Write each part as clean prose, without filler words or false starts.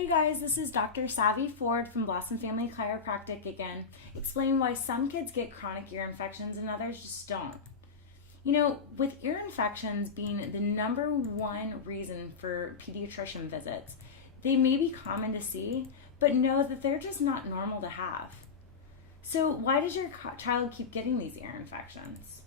Hey guys, this is Dr. Savy Ford from Blossom Family Chiropractic again, explaining why some kids get chronic ear infections and others just don't. You know, with ear infections being the number one reason for pediatrician visits, they may be common to see, but know that they're just not normal to have. So why does your child keep getting these ear infections?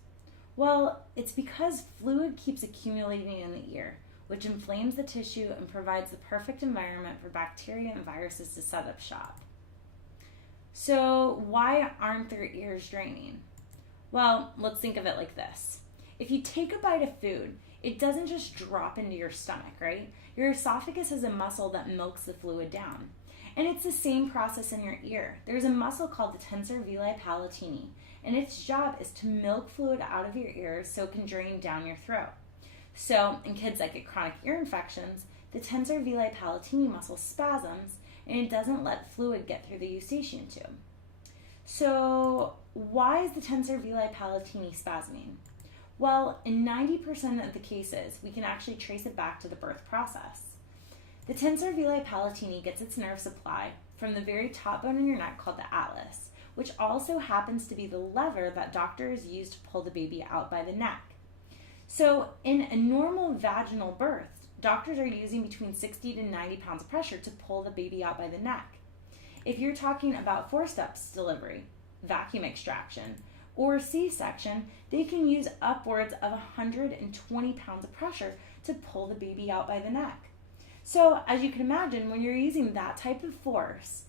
Well, it's because fluid keeps accumulating in the ear, which inflames the tissue and provides the perfect environment for bacteria and viruses to set up shop. So why aren't their ears draining? Well, let's think of it like this. If you take a bite of food, it doesn't just drop into your stomach, right? Your esophagus is a muscle that milks the fluid down. And it's the same process in your ear. There's a muscle called the tensor veli palatini, and its job is to milk fluid out of your ears so it can drain down your throat. So in kids that get chronic ear infections, the tensor veli palatini muscle spasms and it doesn't let fluid get through the eustachian tube. So why is the tensor veli palatini spasming? Well, in 90% of the cases, we can actually trace it back to the birth process. The tensor veli palatini gets its nerve supply from the very top bone in your neck called the atlas, which also happens to be the lever that doctors use to pull the baby out by the neck. So in a normal vaginal birth, doctors are using between 60 to 90 pounds of pressure to pull the baby out by the neck. If you're talking about forceps delivery, vacuum extraction, or C-section, they can use upwards of 120 pounds of pressure to pull the baby out by the neck. So as you can imagine, when you're using that type of force,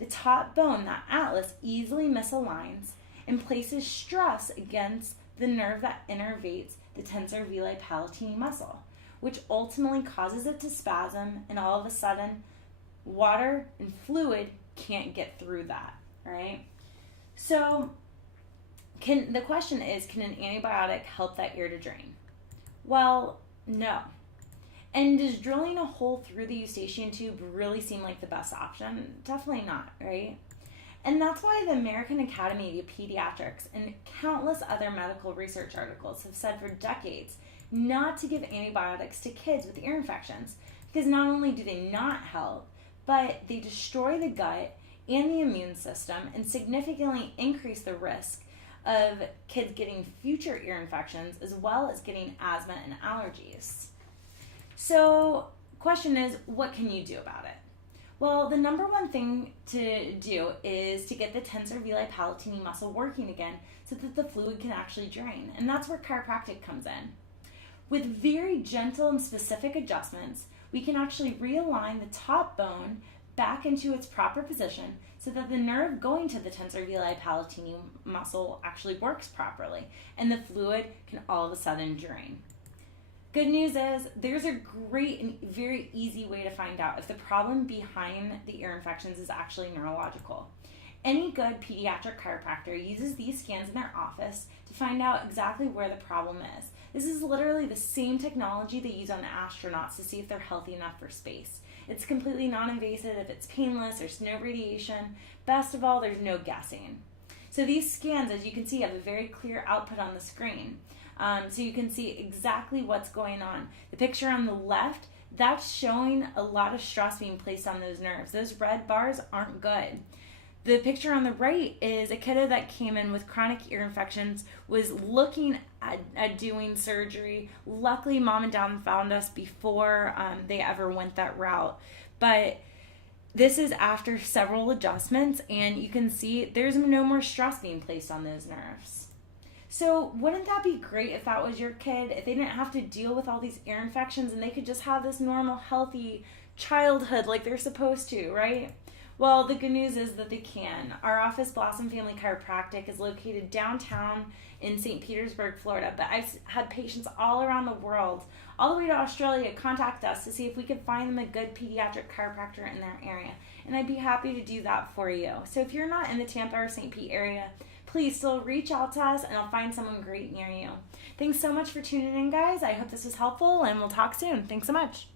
the top bone, that atlas, easily misaligns and places stress against the nerve that innervates the tensor veli palatini muscle, which ultimately causes it to spasm, and all of a sudden, water and fluid can't get through that, right? So the question is, can an antibiotic help that ear to drain? Well, no. And does drilling a hole through the eustachian tube really seem like the best option? Definitely not, right? And that's why the American Academy of Pediatrics and countless other medical research articles have said for decades not to give antibiotics to kids with ear infections, because not only do they not help, but they destroy the gut and the immune system and significantly increase the risk of kids getting future ear infections as well as getting asthma and allergies. So, question is, what can you do about it? Well, the number one thing to do is to get the tensor veli palatini muscle working again so that the fluid can actually drain. And that's where chiropractic comes in. With very gentle and specific adjustments, we can actually realign the top bone back into its proper position so that the nerve going to the tensor veli palatini muscle actually works properly and the fluid can all of a sudden drain. Good news is there's a great and very easy way to find out if the problem behind the ear infections is actually neurological. Any good pediatric chiropractor uses these scans in their office to find out exactly where the problem is. This is literally the same technology they use on astronauts to see if they're healthy enough for space. It's completely non-invasive, it's painless, there's no radiation. Best of all, there's no guessing. So these scans, as you can see, have a very clear output on the screen. So you can see exactly what's going on. The picture on the left, that's showing a lot of stress being placed on those nerves. Those red bars aren't good. The picture on the right is a kiddo that came in with chronic ear infections, was looking at doing surgery. Luckily, mom and dad found us before they ever went that route. But this is after several adjustments, and you can see there's no more stress being placed on those nerves. So wouldn't that be great if that was your kid, if they didn't have to deal with all these ear infections and they could just have this normal, healthy childhood like they're supposed to, right? Well, the good news is that they can. Our office, Blossom Family Chiropractic, is located downtown in St. Petersburg, Florida, but I've had patients all around the world, all the way to Australia, contact us to see if we could find them a good pediatric chiropractor in their area, and I'd be happy to do that for you. So if you're not in the Tampa or St. Pete area, please still reach out to us and I'll find someone great near you. Thanks so much for tuning in, guys. I hope this was helpful and we'll talk soon. Thanks so much.